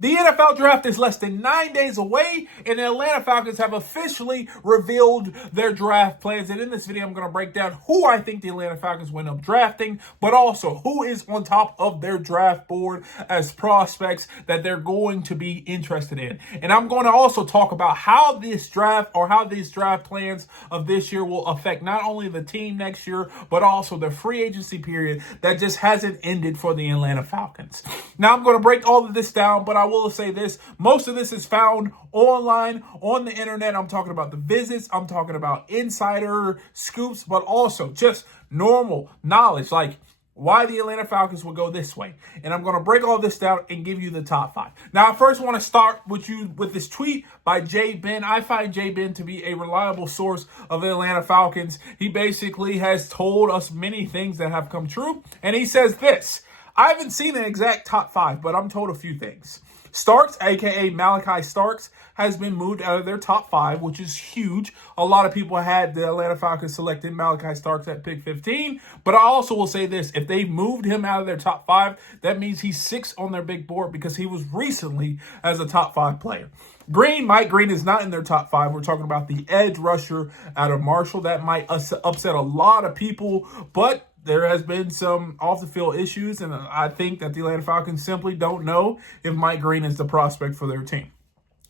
The NFL draft is less than 9 days away, and the Atlanta Falcons have officially revealed their draft plans. And in this video, I'm going to break down who I think the Atlanta Falcons will end up drafting, but also who is on top of their draft board as prospects that they're going to be interested in. And I'm going to also talk about how this draft or how these draft plans of this year will affect not only the team next year, but also the free agency period that just hasn't ended for the Atlanta Falcons. Now, I'm going to break all of this down, but I will say this. Most of this is found online on the internet. I'm talking about the visits. I'm talking about insider scoops, but also just normal knowledge, like why the Atlanta Falcons will go this way. And I'm going to break all this down and give you the top 5. Now, I first want to start with this tweet by Jay Ben. I find Jay Ben to be a reliable source of the Atlanta Falcons. He basically has told us many things that have come true. And he says this: I haven't seen an exact top 5, but I'm told a few things. Starks, a.k.a. Malachi Starks, has been moved out of their top 5, which is huge. A lot of people had the Atlanta Falcons selecting Malachi Starks at pick 15. But I also will say this: if they moved him out of their top 5, that means he's 6 on their big board because he was recently as a top 5 player. Mike Green is not in their top 5. We're talking about the edge rusher out of Marshall. That might upset a lot of people, but there has been some off-the-field issues, and I think that the Atlanta Falcons simply don't know if Mike Green is the prospect for their team.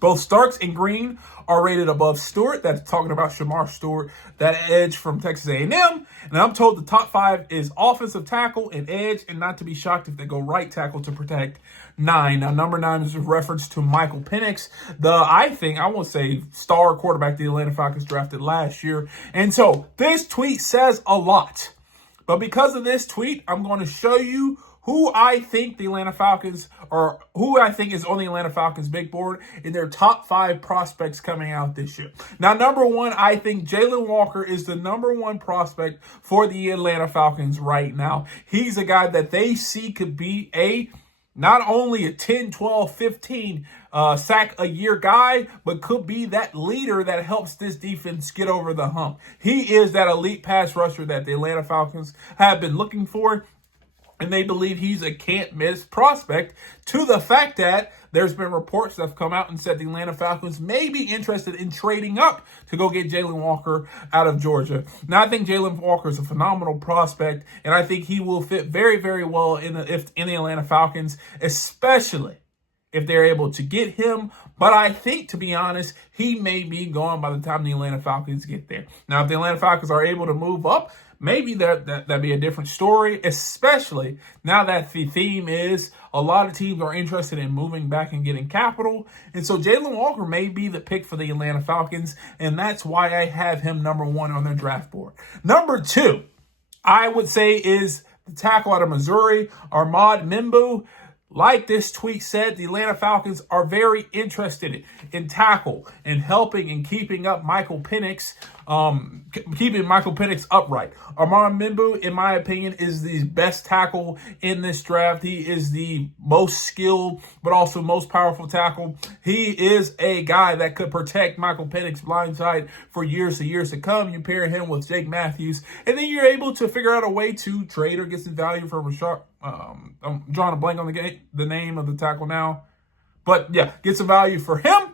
Both Starks and Green are rated above Stewart. That's talking about Shamar Stewart, that edge from Texas A&M. And I'm told the top 5 is offensive tackle and edge, and not to be shocked if they go right tackle to protect 9. Now, number 9 is a reference to Michael Penix, I won't say star quarterback the Atlanta Falcons drafted last year. And so this tweet says a lot. But because of this tweet, I'm going to show you who I think the Atlanta Falcons, or who I think is on the Atlanta Falcons big board in their top 5 prospects coming out this year. Now, number 1, I think Jalen Walker is the number 1 prospect for the Atlanta Falcons right now. He's a guy that they see could be not only a 10, 12, 15 sack a year guy, but could be that leader that helps this defense get over the hump. He is that elite pass rusher that the Atlanta Falcons have been looking for, and they believe he's a can't-miss prospect, to the fact that there's been reports that have come out and said the Atlanta Falcons may be interested in trading up to go get Jalen Walker out of Georgia. Now, I think Jalen Walker is a phenomenal prospect, and I think he will fit very, very well in the Atlanta Falcons, especially if they're able to get him. But I think, to be honest, he may be gone by the time the Atlanta Falcons get there. Now, if the Atlanta Falcons are able to move up, maybe that'd be a different story, especially now that the theme is a lot of teams are interested in moving back and getting capital. And so Jalen Walker may be the pick for the Atlanta Falcons, and that's why I have him number 1 on their draft board. Number 2, I would say, is the tackle out of Missouri, Armand Membu. Like this tweet said, the Atlanta Falcons are very interested in tackle and helping and keeping up Michael Penix, keeping Michael Penix upright. Armand Membu, in my opinion, is the best tackle in this draft. He is the most skilled, but also most powerful tackle. He is a guy that could protect Michael Penix blindside for years to come. You pair him with Jake Matthews, and then you're able to figure out a way to trade or get some value for Rashard. I'm drawing a blank on the name of the tackle now. But yeah, get some value for him.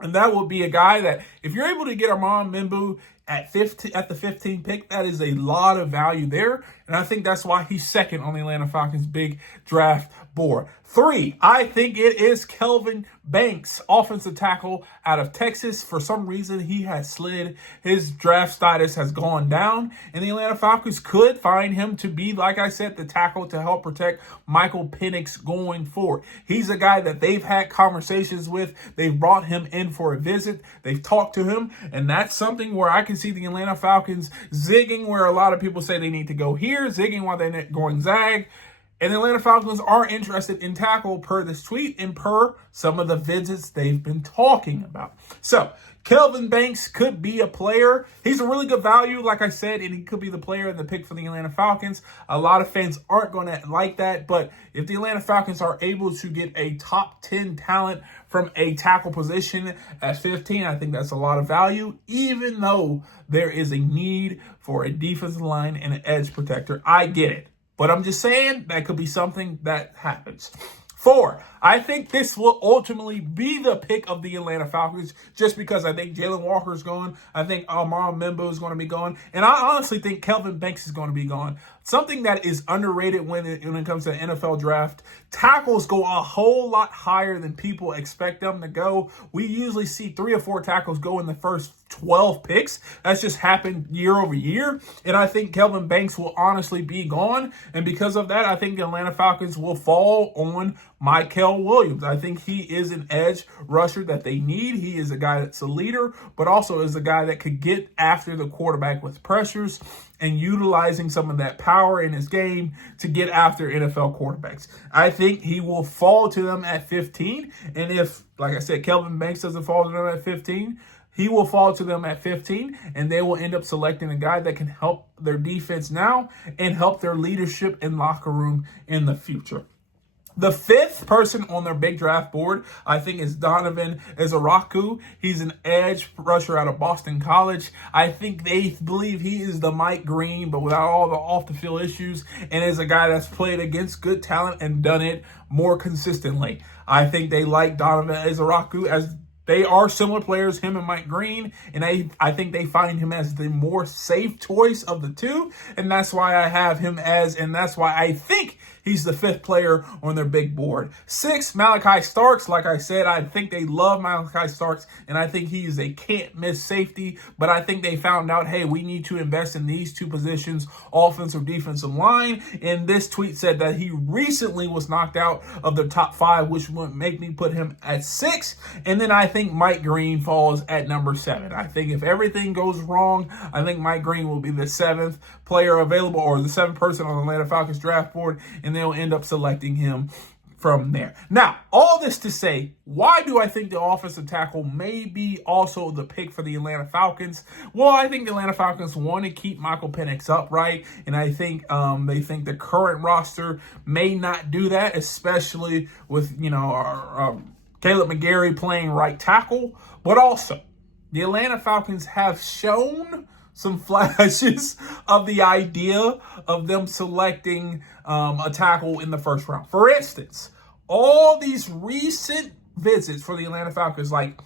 And that will be a guy that, if you're able to get Armand Membu at the 15 pick, that is a lot of value there. And I think that's why he's second on the Atlanta Falcons big draft board. 3, I think it is Kelvin Banks, offensive tackle out of Texas. For some reason, he has slid. His draft status has gone down, and the Atlanta Falcons could find him to be, like I said, the tackle to help protect Michael Penix going forward. He's a guy that they've had conversations with. They've brought him in for a visit. They've talked to him, and that's something where I can see the Atlanta Falcons zigging where a lot of people say they need to go here, zigging while they're going zag. And the Atlanta Falcons are interested in tackle per this tweet and per some of the visits they've been talking about. So Kelvin Banks could be a player. He's a really good value, like I said, and he could be the player in the pick for the Atlanta Falcons. A lot of fans aren't going to like that, but if the Atlanta Falcons are able to get a top 10 talent from a tackle position at 15, I think that's a lot of value, even though there is a need for a defensive line and an edge protector. I get it. But I'm just saying that could be something that happens. 4, I think this will ultimately be the pick of the Atlanta Falcons just because I think Jalen Walker's gone. I think Amara Membo is going to be gone. And I honestly think Kelvin Banks is going to be gone. Something that is underrated when it comes to the NFL draft, tackles go a whole lot higher than people expect them to go. We usually see 3 or 4 tackles go in the first 12 picks. That's just happened year over year. And I think Kelvin Banks will honestly be gone. And because of that, I think the Atlanta Falcons will fall on Mykel Williams. I think he is an edge rusher that they need. He is a guy that's a leader, but also is a guy that could get after the quarterback with pressures and utilizing some of that power in his game to get after NFL quarterbacks. I think he will fall to them at 15. And if, like I said, Kelvin Banks doesn't fall to them at 15, he will fall to them at 15, and they will end up selecting a guy that can help their defense now and help their leadership and locker room in the future. The 5th person on their big draft board, I think, is Donovan Ezaraku. He's an edge rusher out of Boston College. I think they believe he is the Mike Green, but without all the off-the-field issues, and is a guy that's played against good talent and done it more consistently. I think they like Donovan Ezaraku as they are similar players, him and Mike Green, and I think they find him as the more safe choice of the two, and that's why I have him and that's why I think he's the 5th player on their big board. 6, Malachi Starks. Like I said, I think they love Malachi Starks, and I think he is a can't-miss safety, but I think they found out, hey, we need to invest in these 2 positions, offensive, defensive line, and this tweet said that he recently was knocked out of the top 5, which would make me put him at 6, and then I think Mike Green falls at number 7. I think if everything goes wrong, I think Mike Green will be the 7th player available, or the 7th person on the Atlanta Falcons draft board, and they'll end up selecting him from there. Now, all this to say, why do I think the offensive tackle may be also the pick for the Atlanta Falcons? Well, I think the Atlanta Falcons want to keep Michael Penix upright, and I think they think the current roster may not do that, especially with, Caleb McGarry playing right tackle. But also, the Atlanta Falcons have shown some flashes of the idea of them selecting a tackle in the first round. For instance, all these recent visits for the Atlanta Falcons, like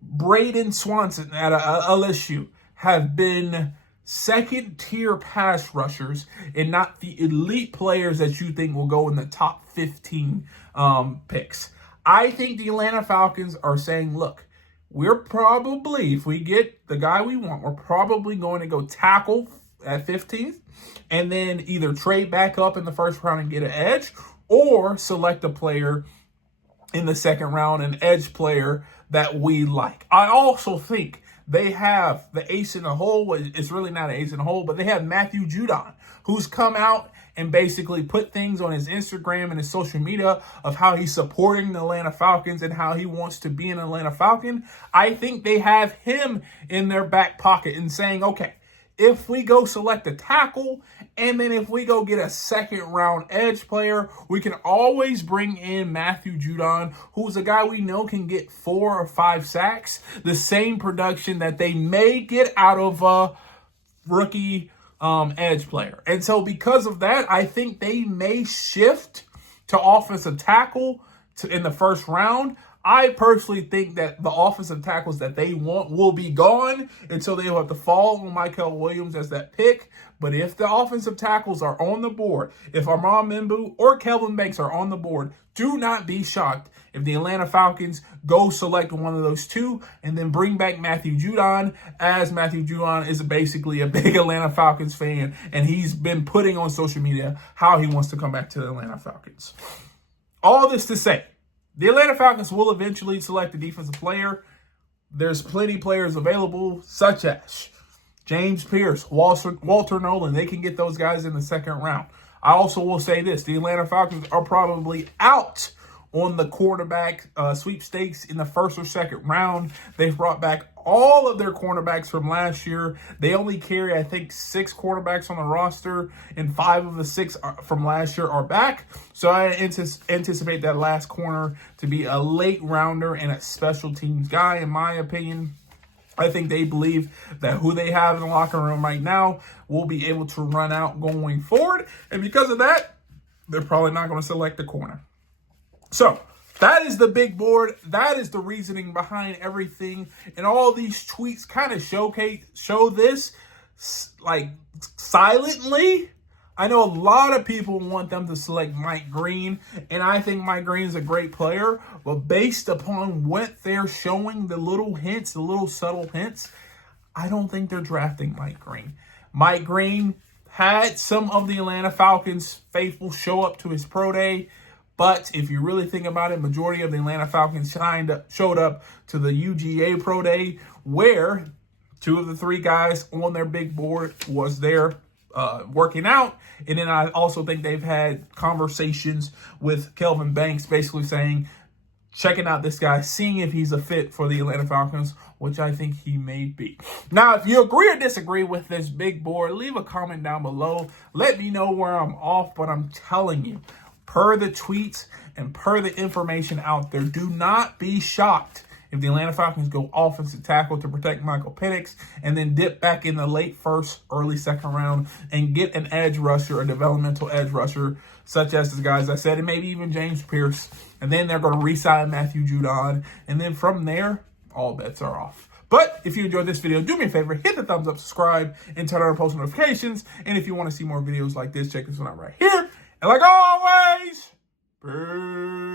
Braden Swanson at LSU, have been second-tier pass rushers and not the elite players that you think will go in the top 15 picks. I think the Atlanta Falcons are saying, look, we're probably, if we get the guy we want, we're probably going to go tackle at 15th and then either trade back up in the first round and get an edge, or select a player in the second round, an edge player that we like. I also think they have the ace in the hole. It's really not an ace in the hole, but they have Matthew Judon, who's come out and basically put things on his Instagram and his social media of how he's supporting the Atlanta Falcons and how he wants to be an Atlanta Falcon. I think they have him in their back pocket and saying, okay, if we go select a tackle, and then if we go get a second round edge player, we can always bring in Matthew Judon, who's a guy we know can get 4 or 5 sacks, the same production that they may get out of a rookie edge player. And so because of that, I think they may shift to offensive tackle in the first round. I personally think that the offensive tackles that they want will be gone, and so they'll have to fall on Mykel Williams as that pick. But if the offensive tackles are on the board, if Amara Membu or Kelvin Banks are on the board, do not be shocked if the Atlanta Falcons go select one of those 2 and then bring back Matthew Judon, as Matthew Judon is basically a big Atlanta Falcons fan, and he's been putting on social media how he wants to come back to the Atlanta Falcons. All this to say, the Atlanta Falcons will eventually select a defensive player. There's plenty players available, such as James Pierce, Walter Nolan. They can get those guys in the second round. I also will say this. The Atlanta Falcons are probably out on the quarterback sweepstakes in the first or second round. They've brought back all of their cornerbacks from last year. They only carry, I think, 6 quarterbacks on the roster, and 5 of the 6 from last year are back. So I anticipate that last corner to be a late rounder and a special teams guy, in my opinion. I think they believe that who they have in the locker room right now will be able to run out going forward. And because of that, they're probably not going to select the corner. So that is the big board. That is the reasoning behind everything. And all these tweets kind of show this like silently. I know a lot of people want them to select Mike Green, and I think Mike Green is a great player, but based upon what they're showing, the little hints, the little subtle hints, I don't think they're drafting Mike Green. Mike Green had some of the Atlanta Falcons faithful show up to his pro day, but if you really think about it, majority of the Atlanta Falcons showed up to the UGA pro day, where 2 of the 3 guys on their big board was there working out. And then I also think they've had conversations with Kelvin Banks basically saying, checking out this guy, seeing if he's a fit for the Atlanta Falcons, which I think he may be. Now, if you agree or disagree with this big board, leave a comment down below. Let me know where I'm off, but I'm telling you, per the tweets and per the information out there, do not be shocked if the Atlanta Falcons go offensive tackle to protect Michael Penix and then dip back in the late first, early second round and get an edge rusher, a developmental edge rusher, such as the guys I said, and maybe even James Pierce. And then they're going to re-sign Matthew Judon. And then from there, all bets are off. But if you enjoyed this video, do me a favor, hit the thumbs up, subscribe, and turn on post notifications. And if you want to see more videos like this, check this one out right here. And like always, peace.